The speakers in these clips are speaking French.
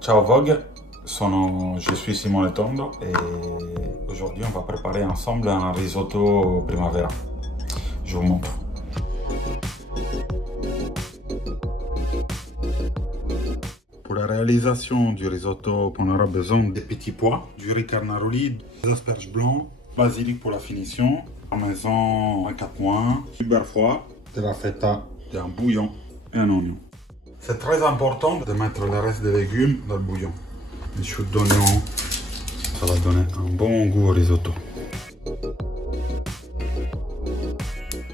Ciao Vogue, je suis Simone Tondo et aujourd'hui on va préparer ensemble un risotto primavera. Je vous montre. Pour la réalisation du risotto, on aura besoin des petits pois, du riz carnaroli, des asperges blancs, basilic pour la finition, parmesan à 4 coins, du beurre froid, de la feta, un bouillon et un oignon. C'est très important de mettre le reste des légumes dans le bouillon. Les choux d'oignon, ça va donner un bon goût au risotto.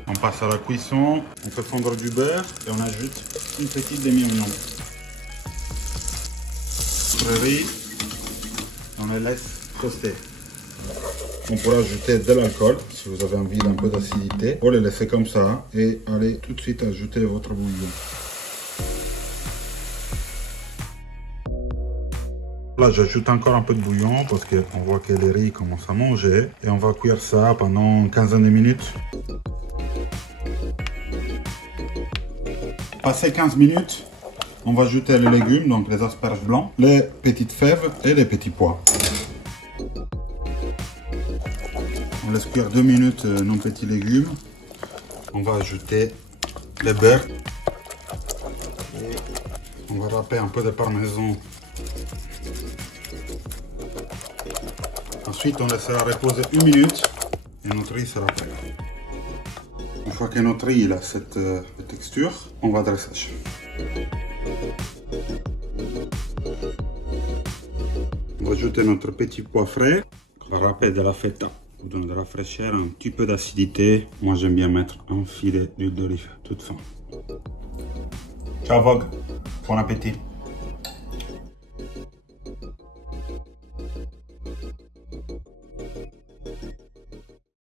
On passe à la cuisson, on fait fondre du beurre et on ajoute une petite demi-oignon. Le riz, on les laisse rester. On pourra ajouter de l'alcool si vous avez envie d'un peu d'acidité. Ou les laisser comme ça et allez tout de suite ajouter votre bouillon. Là, j'ajoute encore un peu de bouillon parce qu'on voit que les riz commencent à manger. Et on va cuire ça pendant une quinzaine de minutes. Passé 15 minutes, on va ajouter les légumes, donc les asperges blancs, les petites fèves et les petits pois. On laisse cuire 2 minutes nos petits légumes. On va ajouter le beurre. Et on va râper un peu de parmesan. Ensuite, on laissera reposer 1 minute et notre riz sera prêt. Une fois que notre riz a cette texture, on va dressage. On va ajouter notre petit pois frais. On va râper de la feta pour donner de la fraîcheur, un petit peu d'acidité. Moi, j'aime bien mettre un filet d'huile d'olive toute fin. Ciao Vogue, bon appétit.